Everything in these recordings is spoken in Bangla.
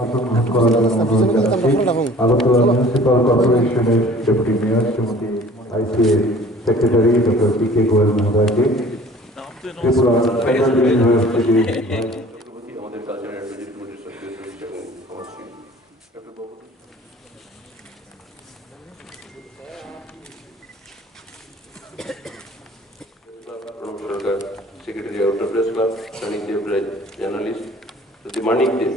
আসন করার জন্য অনুরোধ জানাচ্ছি আগরতলা মিউনিসিপাল কর্পোরেশনের ডেপুটি মেয়র শ্রীমতী আইসিএর secretary doctor P K Goel মহোদয়কে, ত্রিপুরা সেন্ট্রাল ইউনিভার্সিটির আমাদের কালচারাল অ্যাডভাইজারি কমিটির সক্রিয় সদস্য এবং সমাজসেবী doctor Babu Pranab Sarkar, secretary outer press club, Sonik Debraj journalist, Shri Manik Deb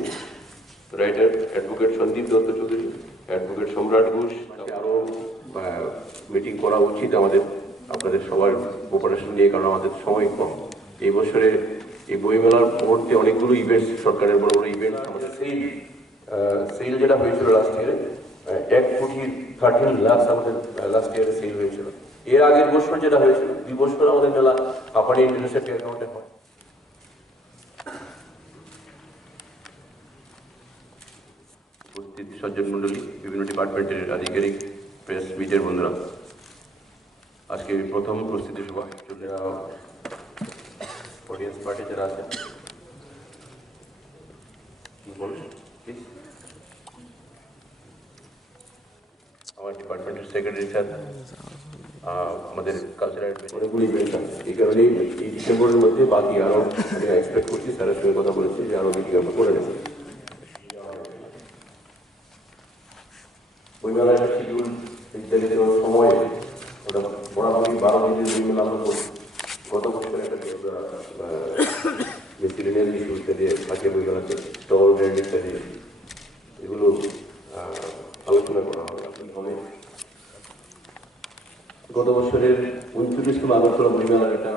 writer, advocate Sandip Dutta Chowdhury, advocate Samrat Ghosh. আরও মিটিং করা উচিত আমাদের আপনাদের সবার কোপারেশন নিয়ে, কারণ আমাদের সময় কম। এই বছরে এই বইমেলার মুহূর্তে অনেকগুলো ইভেন্টস, সরকারের বড় বড় ইভেন্ট, আমাদের সেল যেটা হয়েছিল লাস্ট ইয়ারে 1,13 লাখ আমাদের লাস্ট ইয়ারে সেল হয়েছিল। এর আগের বছর যেটা হয়েছিল 2 বছর আমাদের মেলা কাপানি ইন্টারন্যাশনাল অ্যাকাউন্টে হয়। উপস্থিত সজ্জন মন্ডলী, বিভিন্ন ডিপার্টমেন্টের আধিকারিক, প্রেস মিডিয়ার বন্ধুরা, আজকে প্রথম প্রস্তুতি সভা যারা অডিয়েন্স পার্টি যারা আছে আমার ডিপার্টমেন্টের সেক্রেটারি স্যার, আমাদের কালচারাল অনেকগুলি ইভেন্ট আছে। এই কারণেই এই ডিসেম্বরের মধ্যে বাকি আরও আমি এক্সপেক্ট করছি, স্যারের সঙ্গে কথা বলেছি যে আরও মিটিং আমরা করে নেব। বইমেলার একটা শিডিউল নির্ধারিত সময়, ওটা বরাবরই 12 দিনের বইমেলা আমরা করছি। গত বছর একটা মিসিলিনিয়াস ইস্যু ইত্যাদি থাকে বইমেলাতে, স্টল ব্র্যান্ড ইত্যাদি, এগুলো আলোচনা করা হবে। গত বছরের 29তম আগরতলা বইমেলার একটা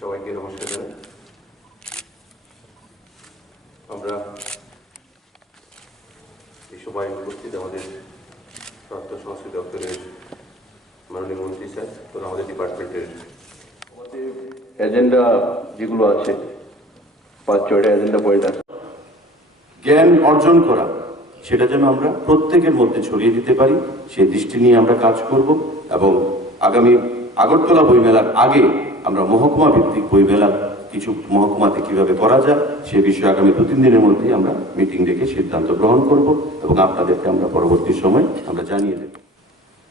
সবাইকে নমস্কার জানাই। আমরা এই সময় উপস্থিত আমাদের তথ্য সংস্কৃতি দপ্তরের মাননীয় মন্ত্রী স্যার, তো আমাদের ডিপার্টমেন্টের আমাদের এজেন্ডা যেগুলো আছে 5-6টা এজেন্ডা পয়েন্ট আছে, জ্ঞান অর্জন করা, সেটা যেন আমরা প্রত্যেকের মধ্যে ছড়িয়ে দিতে পারি, সেই দৃষ্টি নিয়ে আমরা কাজ করব। এবং আগামী আগরতলা বইমেলার আগে আমরা মহকুমা ভিত্তিক বইমেলা কিছু মহকুমাতে কিভাবে করা যায় সে বিষয়ে আগামী 2-3 দিনের মধ্যেই আমরা মিটিং ডেকে সিদ্ধান্ত গ্রহণ করব এবং আপনাদেরকে আমরা পরবর্তী সময় আমরা জানিয়ে দেব।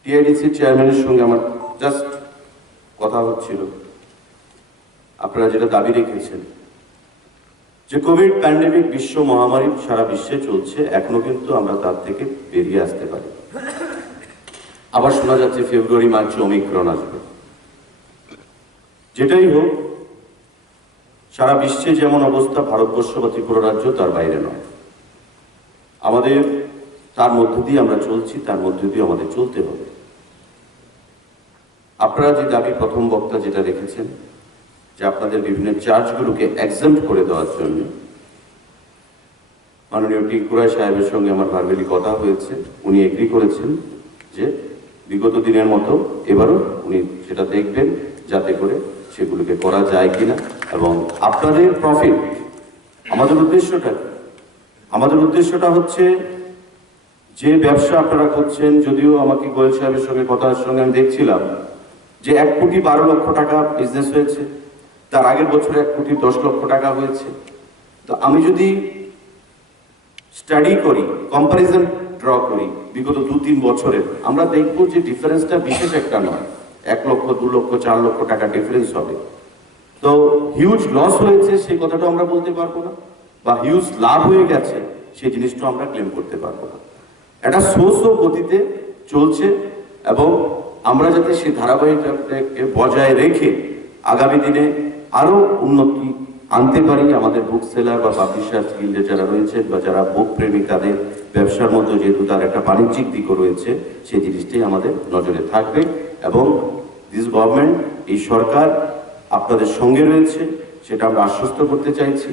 টিআইডিসির চেয়ারম্যানের সঙ্গে আমার জাস্ট কথা হচ্ছিল, আপনারা যেটা দাবি রেখেছেন যে কোভিড প্যান্ডেমিক বিশ্ব মহামারী সারা বিশ্বে চলছে, এখনো কিন্তু আমরা তার থেকে বেরিয়ে আসতে পারি। আবার শোনা যাচ্ছে ফেব্রুয়ারি মার্চে ওমিক্রন আসবে। যেটাই হোক, সারা বিশ্বে যেমন অবস্থা, ভারতবর্ষ বা ত্রিপুরা রাজ্য তার বাইরে নয়। আমাদের তার মধ্য দিয়ে আমরা চলছি, তার মধ্য দিয়ে আমাদের চলতে হবে। আপনারা যে দাবি প্রথম বক্তা যেটা রেখেছেন যে আপনাদের বিভিন্ন চার্জগুলোকে এক্সাম্পট করে দেওয়ার জন্য, মাননীয় টিকুরাই সাহেবের সঙ্গে আমার ভার্বালি কথা হয়েছে, উনি এগ্রি করেছেন যে বিগত দিনের মতো এবারও উনি সেটা দেখবেন যাতে করে সেগুলোকে করা যায় কিনা। এবং আপনাদের প্রফিট, আমাদের উদ্দেশ্যটা হচ্ছে যে ব্যবসা আপনারা করছেন, যদিও আমাকে গোয়েল সাহেবের সঙ্গে কথার সঙ্গে আমি দেখছিলাম যে 1,12,00,000 টাকা বিজনেস হয়েছে, তার আগের বছরে 1,10,00,000 টাকা হয়েছে। তো আমি যদি স্টাডি করি, কম্পারিজন ড্র করি বিগত 2-3 বছরের, আমরা দেখব যে ডিফারেন্সটা বিশেষ একটা নয়, 1 লক্ষ, 2 লক্ষ, 4 লক্ষ টাকা ডিফারেন্স হবে। তো হিউজ লস হয়েছে সেই কথাটা আমরা বলতে পারবো না, বা হিউজ লাভ হয়ে গেছে সেই জিনিসটা আমরা ক্লেম করতে পারবো না। একটা সোর্স গতিতে চলছে এবং আমরা যাতে সেই ধারাবাহিকতাকে বজায় রেখে আগামী দিনে আরো উন্নতি আনতে পারি। আমাদের বুক সেলার বা পাবলিশার্স গিল্ডে যারা রয়েছে বা যারা বুক প্রেমী, তাদের ব্যবসার মধ্যে যেহেতু তার একটা বাণিজ্যিক দিকও রয়েছে, সেই জিনিসটাই আমাদের নজরে থাকবে। এবং দিস গভর্নমেন্ট, এই সরকার আপনাদের সঙ্গে রয়েছে, সেটা আমরা আশ্বস্ত করতে চাইছি।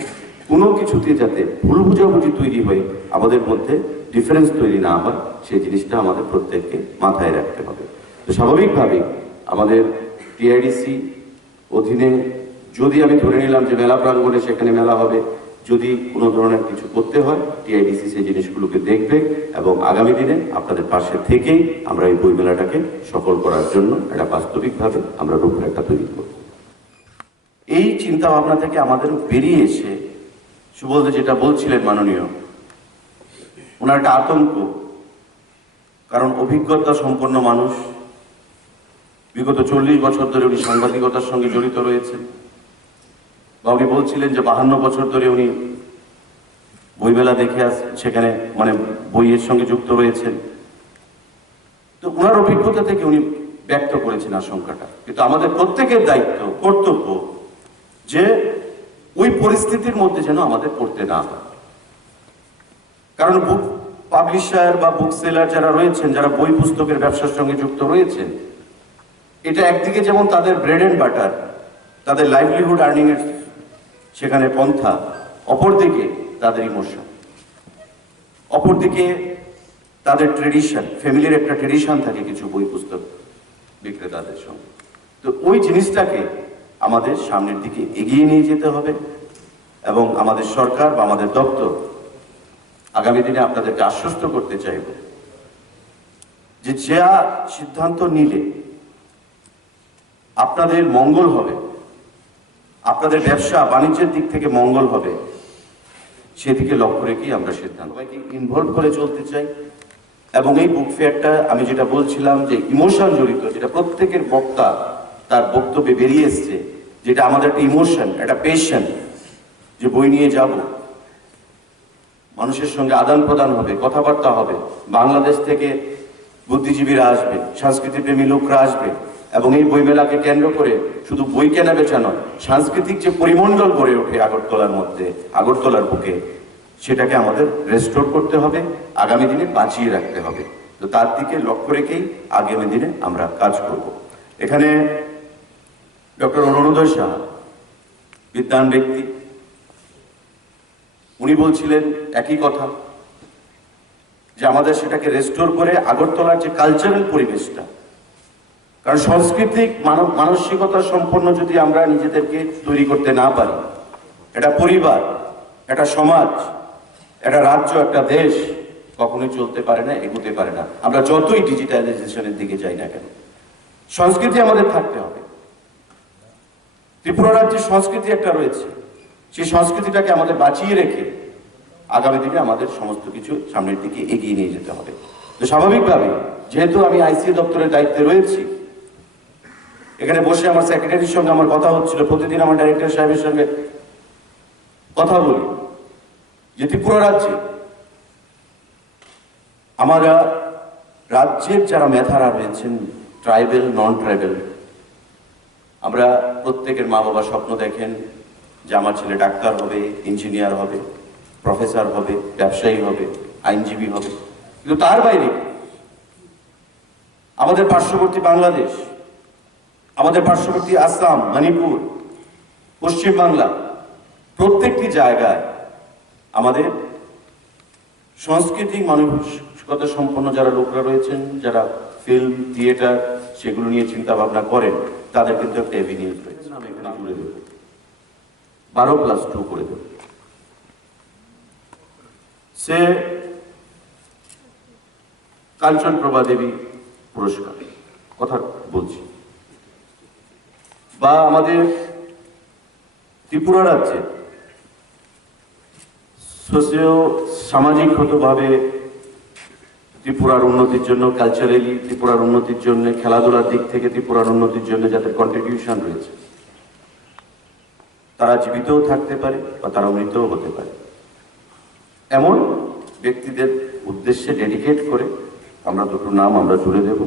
কোনো কিছুতে যাতে ভুল বুঝাবুঝি তৈরি হয়ে আমাদের মধ্যে ডিফারেন্স তৈরি না হয়, সেই জিনিসটা আমাদের প্রত্যেককে মাথায় রাখতে হবে। তো স্বাভাবিকভাবেই আমাদের টিআইডিসি অধীনে যদি আমি ধরে নিলাম যে মেলা প্রাঙ্গণে সেখানে মেলা হবে, যদি কোনো ধরনের কিছু করতে হয় টিআইডিসি সেই জিনিসগুলোকে দেখবে এবং আগামী দিনে আপনাদের পাশে থেকেই আমরা এই বইমেলাটাকে সফল করার জন্য একটা বাস্তবিকভাবে আমরা রূপরেখা তৈরি করব। এই চিন্তা ভাবনা থেকে আমাদের বেরিয়ে এসে সুবলদা যেটা বলছিলেন মাননীয়, ওনার একটা আতঙ্ক, কারণ অভিজ্ঞতা সম্পন্ন মানুষ, বিগত 40 বছর ধরে উনি সাংবাদিকতার সঙ্গে জড়িত রয়েছেন, বা উনি বলছিলেন যে 52 বছর ধরে উনি বইমেলা দেখে সেখানে মানে বইয়ের সঙ্গে যুক্ত রয়েছেন। তো ওনার অভিজ্ঞতা থেকে উনি ব্যক্ত করেছেন আশঙ্কাটা, কিন্তু আমাদের প্রত্যেকের দায়িত্ব, কর্তব্য যে ওই পরিস্থিতির মধ্যে যেন আমাদের পড়তে না হয়। কারণ বুক পাবলিশার বা বুক সেলার যারা রয়েছেন, যারা বই পুস্তকের ব্যবসার সঙ্গে যুক্ত রয়েছেন, এটা একদিকে যেমন তাদের ব্রেড এন্ড বাটার, তাদের লাইভলিহুড আর্নিং এর সেখানে পন্থা, অপরদিকে তাদের ইমোশন, অপরদিকে তাদের ট্রেডিশন, ফ্যামিলির একটা ট্রেডিশন থাকে কিছু বই পুস্তক বিক্রেতাদের সঙ্গে। তো ওই জিনিসটাকে আমাদের সামনের দিকে এগিয়ে নিয়ে যেতে হবে, এবং আমাদের সরকার বা আমাদের দপ্তর আগামী দিনে আপনাদেরকে আশ্বস্ত করতে চাইব যে যা সিদ্ধান্ত নিলে আপনাদের মঙ্গল হবে, আপনাদের ব্যবসা বাণিজ্যের দিক থেকে মঙ্গল হবে, সেদিকে লক্ষ্য রেখেই আমরা সিদ্ধান্ত সবাইকে ইনভলভ করে চলতে চাই। এবং এই বুক ফেয়ারটা আমি যেটা বলছিলাম যে ইমোশন জড়িত, যেটা প্রত্যেকের বক্তা তার বক্তব্যে বেরিয়ে এসছে, যেটা আমাদের একটা ইমোশন, একটা পেশন, যে বই নিয়ে যাব, মানুষের সঙ্গে আদান প্রদান হবে, কথাবার্তা হবে, বাংলাদেশ থেকে বুদ্ধিজীবীরা আসবে, সংস্কৃতিপ্রেমী লোকরা আসবে, এবং এই বইমেলাকে কেন্দ্র করে শুধু বই কেনা বেচা নয়, সাংস্কৃতিক যে পরিমণ্ডল গড়ে ওঠে আগরতলার মধ্যে, আগরতলার বুকে, সেটাকে আমাদের রেস্টোর করতে হবে, আগামী দিনে বাঁচিয়ে রাখতে হবে। তো তার দিকে লক্ষ্য রেখেই আগামী দিনে আমরা কাজ করব। এখানে ডক্টর অরুণোদয় সাহা বিদ্বান ব্যক্তি, উনি বলছিলেন একই কথা, যে আমাদের সেটাকে রেস্টোর করে আগরতলার যে কালচারাল পরিবেশটা, কারণ সাংস্কৃতিক মানসিকতা সম্পন্ন যদি আমরা নিজেদেরকে তৈরি করতে না পারি, একটা পরিবার, একটা সমাজ, একটা রাজ্য, একটা দেশ কখনোই চলতে পারে না, এগোতে পারে না। আমরা যতই ডিজিটালাইজেশনের দিকে যাই না কেন, সংস্কৃতি আমাদের থাকতে হবে। ত্রিপুরা রাজ্যের সংস্কৃতি একটা রয়েছে, সেই সংস্কৃতিটাকে আমাদের বাঁচিয়ে রেখে আগামী দিনে আমাদের সমস্ত কিছু সামনের দিকে এগিয়ে নিয়ে যেতে হবে। তো স্বাভাবিকভাবে যেহেতু আমি আইসিএ দপ্তরের দায়িত্বে রয়েছি, এখানে বসে আমার সেক্রেটারির সঙ্গে আমার কথা হচ্ছিল, প্রতিদিন আমার ডাইরেক্টর সাহেবের সঙ্গে কথা বলি যে ত্রিপুরা রাজ্যে আমরা রাজ্যের যারা মেধারা রয়েছেন, ট্রাইবেল, নন ট্রাইবেল, আমরা প্রত্যেকের মা বাবা স্বপ্ন দেখেন যে আমার ছেলে ডাক্তার হবে, ইঞ্জিনিয়ার হবে, প্রফেসর হবে, ব্যবসায়ী হবে, আইনজীবী হবে। কিন্তু তার বাইরে আমাদের পার্শ্ববর্তী বাংলাদেশ, আমাদের পার্শ্ববর্তী আসাম, মণিপুর, পশ্চিম বাংলা, প্রত্যেকটি জায়গায় আমাদের সাংস্কৃতিক মানসিকতা সম্পন্ন যারা লোকরা রয়েছেন, যারা ফিল্ম, থিয়েটার সেগুলো নিয়ে চিন্তা ভাবনা করেন, তাদের কিন্তু একটা এভিনিউ রয়েছে। আমি এখানে জুড়ে দেব, 12+2 করে দেব। সে কাঞ্চন প্রভা দেবী পুরস্কার কথা বলছি, বা আমাদের ত্রিপুরা রাজ্যে সামাজিকগতভাবে ত্রিপুরার উন্নতির জন্য, কালচারালি ত্রিপুরার উন্নতির জন্য, খেলাধুলার দিক থেকে ত্রিপুরার উন্নতির জন্য যাদের কন্ট্রিবিউশন রয়েছে, তারা জীবিতও থাকতে পারে বা তারা মৃতও হতে পারে, এমন ব্যক্তিদের উদ্দেশ্যে ডেডিকেট করে আমরা দুটো নাম আমরা জুড়ে দেব,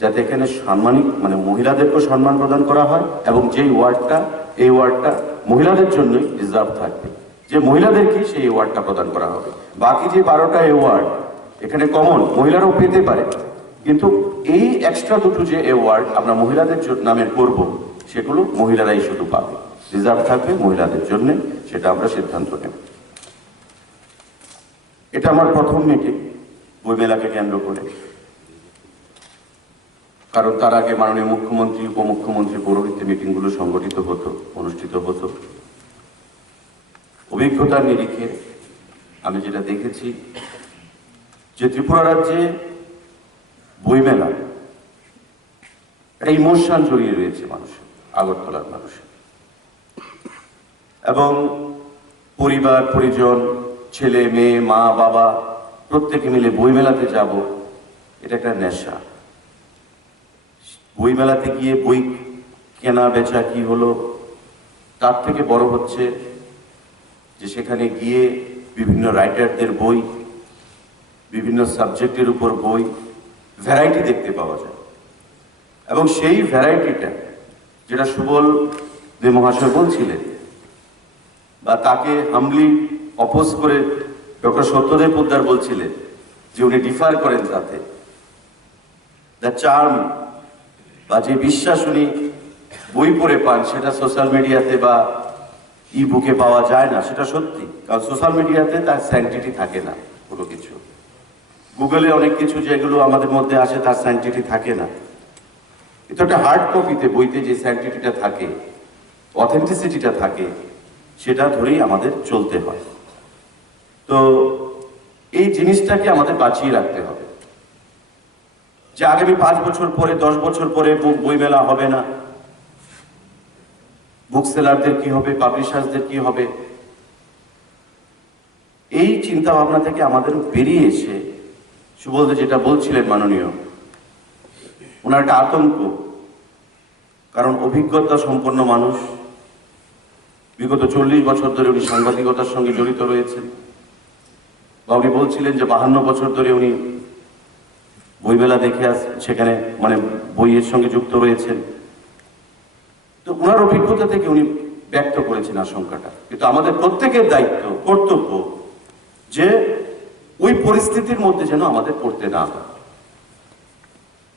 যাতে এখানে সম্মানিক মানে মহিলাদেরকেও সম্মান প্রদান করা হয়, এবং যেই ওয়ার্ডটা, এই ওয়ার্ডটা মহিলাদের জন্যই রিজার্ভ থাকবে, যে মহিলাদেরকে সেই অ্যাওয়ার্ডটা প্রদান করা হবে। বাকি যে 12টা অ্যাওয়ার্ড এখানে কমন, মহিলারাও পেতে পারে, কিন্তু এই এক্সট্রা দুটো যে অ্যাওয়ার্ড আমরা মহিলাদের নামে করব, সেগুলো মহিলারাই শুধু পাবে, রিজার্ভ থাকবে মহিলাদের জন্য, সেটা আমরা সিদ্ধান্ত নেব। এটা আমার প্রথম মিটিং বইমেলাকে কেন্দ্র করে, কারণ তার আগে মাননীয় মুখ্যমন্ত্রী, উপমুখ্যমন্ত্রী পৌরোহিত্যে মিটিংগুলো সংগঠিত হতো, অনুষ্ঠিত হতো। অভিজ্ঞতার নিরিখে আমি যেটা দেখেছি যে ত্রিপুরা রাজ্যে বইমেলা একটা ইমোশন জড়িয়ে রয়েছে মানুষের, আগরতলার মানুষের। এবং পরিবার পরিজন, ছেলে মেয়ে, মা বাবা প্রত্যেকে মিলে বইমেলাতে যাব, এটা একটা নেশা। বইমেলাতে গিয়ে বই কেনা বেচা কি হলো, তার থেকে বড় হচ্ছে যে সেখানে গিয়ে বিভিন্ন রাইটারদের বই, বিভিন্ন সাবজেক্টের উপর বই, ভ্যারাইটি দেখতে পাওয়া যায়। এবং সেই ভ্যারাইটিটা যেটা সুবল দে মহাশয় বলছিলেন, বা তাকে হামলি অপোজ করে ডক্টর সত্যদেব পোদ্দার বলছিলেন যে উনি ডিফার করেন, তাতে দ্য চার্ম বা যে বিশ্বাস উনি বই পড়ে পান সেটা সোশ্যাল মিডিয়াতে বা ই বুকে পাওয়া যায় না। সেটা সত্যি, কারণ সোশ্যাল মিডিয়াতে তার স্যাংটিটি থাকে না কোনো কিছু। গুগলে অনেক কিছু যেগুলো আমাদের মধ্যে আসে তার স্যাংটিটি থাকে না, কিন্তু একটা হার্ড কপিতে বইতে যে স্যাংটিটিটা থাকে, অথেন্টিসিটিটা থাকে, সেটা ধরেই আমাদের চলতে হয়। তো এই জিনিসটাকে আমাদের বাঁচিয়ে রাখতে হবে যে আগামী 5 বছর পরে, 10 বছর পরে বইমেলা হবে না, বুক সেলারদের কি হবে, পাবলিশার্সদের কি হবে। এই চিন্তা ভাবনা থেকে আমাদের বেরিয়ে এসে সুবলদা যেটা বলছিলেন মাননীয়, ওনার একটা আতঙ্ক, কারণ অভিজ্ঞতা সম্পন্ন মানুষ, বিগত 40 বছর ধরে উনি সাংবাদিকতার সঙ্গে জড়িত রয়েছেন, বা উনি বলছিলেন যে 52 বছর ধরে উনি বইমেলা দেখে সেখানে মানে বইয়ের সঙ্গে যুক্ত রয়েছেন। তো ওনার অভিজ্ঞতা থেকে উনি ব্যক্ত করেছেন আশঙ্কাটা। কিন্তু আমাদের প্রত্যেকের দায়িত্ব, কর্তব্য যে ওই পরিস্থিতির মধ্যে যেন আমাদের পড়তে না হয়।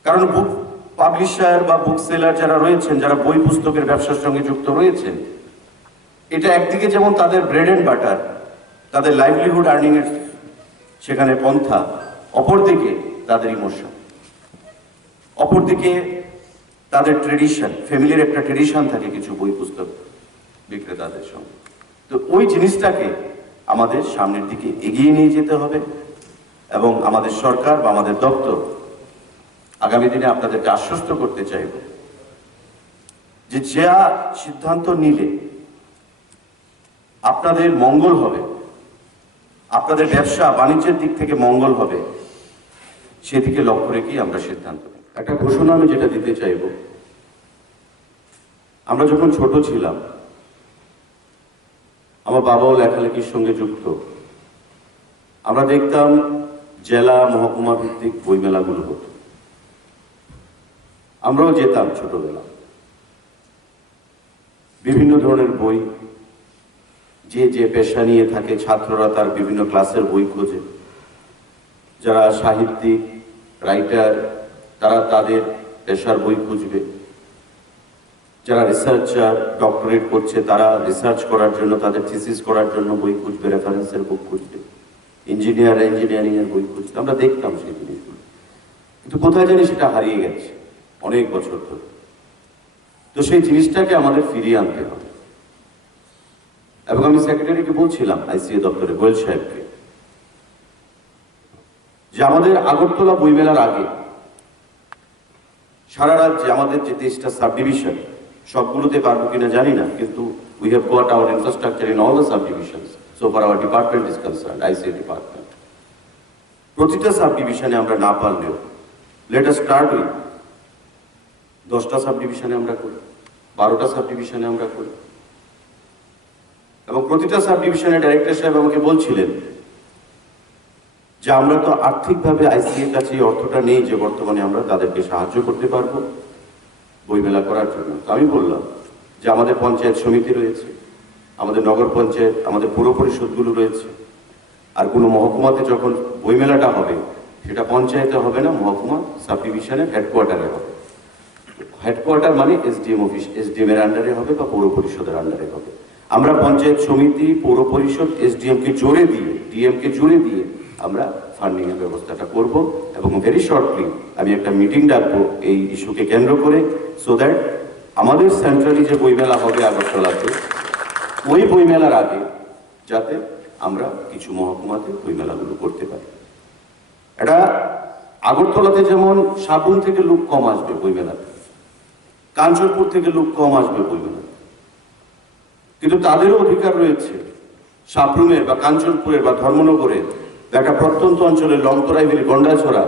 কারণ বুক পাবলিশার বা বুক সেলার যারা রয়েছেন, যারা বই পুস্তকের ব্যবসার সঙ্গে যুক্ত রয়েছেন, এটা একদিকে যেমন তাদের ব্রেড অ্যান্ড বাটার, তাদের লাইভলিহুড আর্নিং এর সেখানে পন্থা, অপরদিকে তাদের ইমোশন, অপরদিকে তাদের ট্রেডিশন, ফ্যামিলির একটা ট্রেডিশন থাকে কিছু বই পুস্তক বিক্রেতাদের সঙ্গে। তো ওই জিনিসটাকে আমাদের সামনের দিকে এগিয়ে নিয়ে যেতে হবে, এবং আমাদের সরকার বা আমাদের দপ্তর আগামী দিনে আপনাদেরকে আশ্বস্ত করতে চাইব যে যা সিদ্ধান্ত নিলে আপনাদের মঙ্গল হবে, আপনাদের ব্যবসা বাণিজ্যের দিক থেকে মঙ্গল হবে, সেদিকে লক্ষ্য রেখেই আমরা সিদ্ধান্ত নিই। একটা ঘোষণা আমি যেটা দিতে চাইব, আমরা যখন ছোট ছিলাম, আমার বাবাও লেখালেখির সঙ্গে যুক্ত, আমরা দেখতাম জেলা মহকুমা ভিত্তিক বইমেলাগুলো হতো, আমরাও যেতাম ছোটবেলা। বিভিন্ন ধরনের বই, যে যে পেশা নিয়ে থাকে, ছাত্ররা তার বিভিন্ন ক্লাসের বই খোঁজে, যারা সাহিত্যিক রাইটার তারা তাদের পেশার বই খুঁজবে, যারা রিসার্চার ডক্টরেট করছে তারা রিসার্চ করার জন্য, তাদের থিসিস করার জন্য বই খুঁজবে, রেফারেন্সের বুক খুঁজবে, ইঞ্জিনিয়ারিং এর বই খুঁজবে। আমরা দেখতাম সেই জিনিসগুলো, কিন্তু কোথায় জানি সেটা হারিয়ে গেছে অনেক বছর ধরে। তো সেই জিনিসটাকে আমাদের ফিরিয়ে আনতে হবে। এবং আমি সেক্রেটারিকে বলছিলাম, আইসিএ দপ্তরে গোয়েল সাহেবকে, যে আমাদের আগরতলা বইমেলার আগে সারা রাজ্যে আমাদের যে 23টা সাব ডিভিশন, সবগুলোতে পারবো কিনা জানি না, কিন্তু we have got our infrastructure in all the sub divisions, so far our department is concern, ICA department. প্রতিটা সাব ডিভিশনে আমরা না পারলেও লেট আস স্টার্ট উইথ 10টা সাব ডিভিশনে আমরা করি, 12টা সাব ডিভিশনে আমরা করি। এবং প্রতিটা সাব ডিভিশনের ডাইরেক্টর সাহেব আমাকে বলছিলেন যে আমরা তো আর্থিকভাবে আইসিএর কাছে এই অর্থটা নেই যে বর্তমানে আমরা তাদেরকে সাহায্য করতে পারবো বইমেলা করার জন্য। আমি বললাম যে আমাদের পঞ্চায়েত সমিতি রয়েছে, আমাদের নগর পঞ্চায়েত, আমাদের পৌর পরিষদগুলো রয়েছে, আর কোনো মহকুমাতে যখন বইমেলাটা হবে সেটা পঞ্চায়েতে হবে না, মহকুমা সাব ডিভিশনের হেডকোয়ার্টারে হবে। হেডকোয়ার্টার মানে এসডিএম অফিস, এসডিএম এর আন্ডারে হবে বা পৌর পরিষদের আন্ডারে হবে। আমরা পঞ্চায়েত সমিতি, পৌর পরিষদ, এসডিএম কে জোরে দিয়ে, ডিএম কে জোরে দিয়ে আমরা ফান্ডিং এর ব্যবস্থাটা করব। এবং ভেরি শর্টলি আমি একটা মিটিং ডাকবো এই ইস্যুকে কেন্দ্র করে, সো দ্যাট আমাদের সেন্ট্রালি যে বইমেলা হবে আগরতলাতে, ওই বইমেলার আগে যাতে আমরা কিছু মহকুমাতে বইমেলাগুলো করতে পারি। এটা আগরতলাতে যেমন সাবুন থেকে লোক কম আসবে বইমেলাতে, কাঞ্চনপুর থেকে লোক কম আসবে বইমেলাতে, কিন্তু তাদেরও অধিকার রয়েছে সাপ্রুমের বা কাঞ্চনপুরের বা ধর্মনগরের বা একটা প্রত্যন্ত অঞ্চলের লংতরাইভেলি গন্ডাছড়া,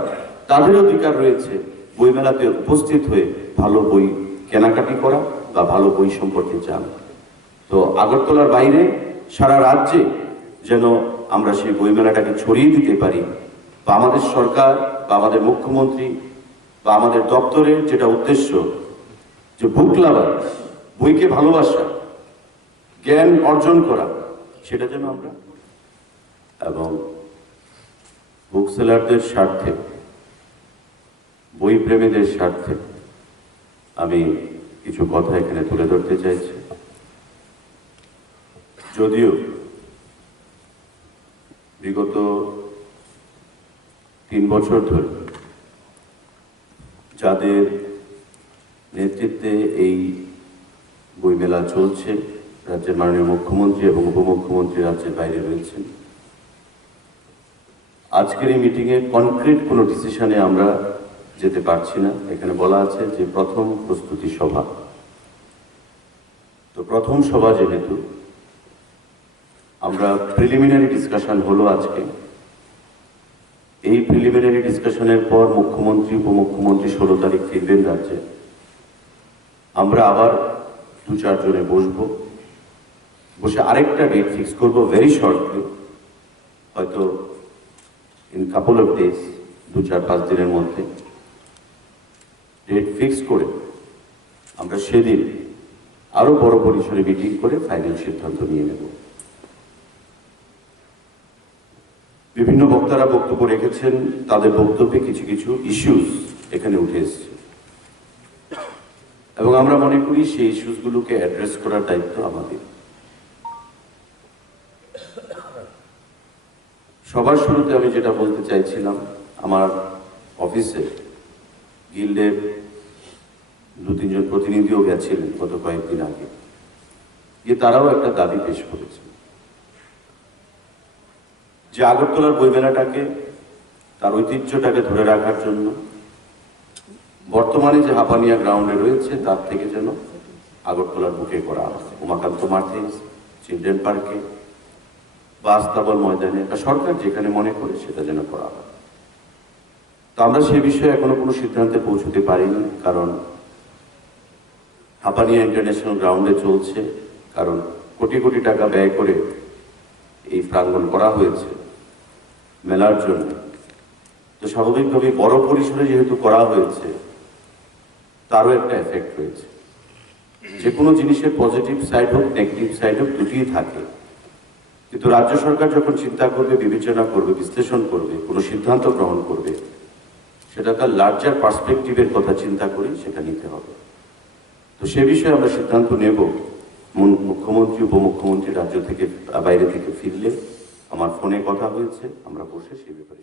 তাদের অধিকার রয়েছে বইমেলাতে উপস্থিত হয়ে ভালো বই কেনাকাটি করা বা ভালো বই সম্পর্কে জানা। তো আগরতলার বাইরে সারা রাজ্যে যেন আমরা সেই বইমেলাটাকে ছড়িয়ে দিতে পারি, বা আমাদের সরকার বা আমাদের মুখ্যমন্ত্রী বা আমাদের দপ্তরের যেটা উদ্দেশ্য, যে বুক লাভার, বইকে ভালোবাসা, জ্ঞান অর্জন করা, সেটা যেন আমরা, এবং বুক সেলারদের স্বার্থে, বই প্রেমীদের স্বার্থে আমি কিছু কথা এখানে তুলে ধরতে চাইছি। যদিও বিগত 3 বছর ধরে যাদের নেতৃত্বে এই বইমেলা চলছে, রাজ্যের মাননীয় মুখ্যমন্ত্রী এবং উপমুখ্যমন্ত্রী রাজ্যের বাইরে রয়েছেন, আজকের এই মিটিংয়ে কনক্রিট কোনো ডিসিশনে আমরা যেতে পারছি না। এখানে বলা আছে যে প্রথম প্রস্তুতি সভা। তো প্রথম সভা যেহেতু, আমরা প্রিলিমিনারি ডিসকাশন হলো আজকে। এই প্রিলিমিনারি ডিসকাশনের পর মুখ্যমন্ত্রী উপমুখ্যমন্ত্রী 16 তারিখ ফিরবেন রাজ্যে। আমরা আবার 2-4 জনে বসে আরেকটা ডেট ফিক্স করবো ভেরি শর্টলি, হয়তো ইন কাপল অফ ডেজ, 2-4-5 দিনের মধ্যে ডেট ফিক্স করে আমরা সেদিন আরো বড় পরিসরে মিটিং করে ফাইনাল সিদ্ধান্ত নিয়ে নেব। বিভিন্ন বক্তারা বক্তব্য রেখেছেন, তাদের বক্তব্যে কিছু কিছু ইস্যুস এখানে উঠে এসেছে এবং আমরা মনে করি সেই ইস্যুসগুলোকে অ্যাড্রেস করার দায়িত্ব আমাদের। সবার শুরুতে আমি যেটা বলতে চাইছিলাম, আমার অফিসে গিল্ডের 2-3 জন প্রতিনিধিও গেছিলেন গত কয়েকদিন আগে, গিয়ে তারাও একটা দাবি পেশ করেছে যে আগরতলার বইমেলাটাকে, তার ঐতিহ্যটাকে ধরে রাখার জন্য বর্তমানে যে হাপানিয়া গ্রাউন্ডে রয়েছে তার থেকে যেন আগরতলার বুকে করা হয়, উমাকান্ত মাঠে, চিলড্রেন পার্কে বা আস্তাবল ময়দানে, বা সরকার যেখানে মনে করে সেটা যেন করা হয়। তো আমরা সে বিষয়ে এখনো কোনো সিদ্ধান্তে পৌঁছতে পারিনি, কারণ হাপানিয়া ইন্টারন্যাশনাল গ্রাউন্ডে চলছে, কারণ কোটি কোটি টাকা ব্যয় করে এই প্রাঙ্গণ করা হয়েছে মেলার জন্য। তো স্বাভাবিকভাবে বড় পরিসরে যেহেতু করা হয়েছে, তারও একটা এফেক্ট রয়েছে। যে কোনো জিনিসের পজিটিভ সাইড হোক নেগেটিভ সাইড হোক, দুটিই থাকে। কিন্তু রাজ্য সরকার যখন চিন্তা করবে, বিবেচনা করবে, বিশ্লেষণ করবে, কোনো সিদ্ধান্ত গ্রহণ করবে, সেটা তার লার্জার পার্সপেক্টিভের কথা চিন্তা করে সেটা নিতে হবে। তো সে বিষয়ে আমরা সিদ্ধান্ত নেব। মুখ্যমন্ত্রী উপমুখ্যমন্ত্রী রাজ্য থেকে বাইরে থেকে ফিরলে আমার ফোনে কথা হয়েছে, আমরা বসে সে ব্যাপারে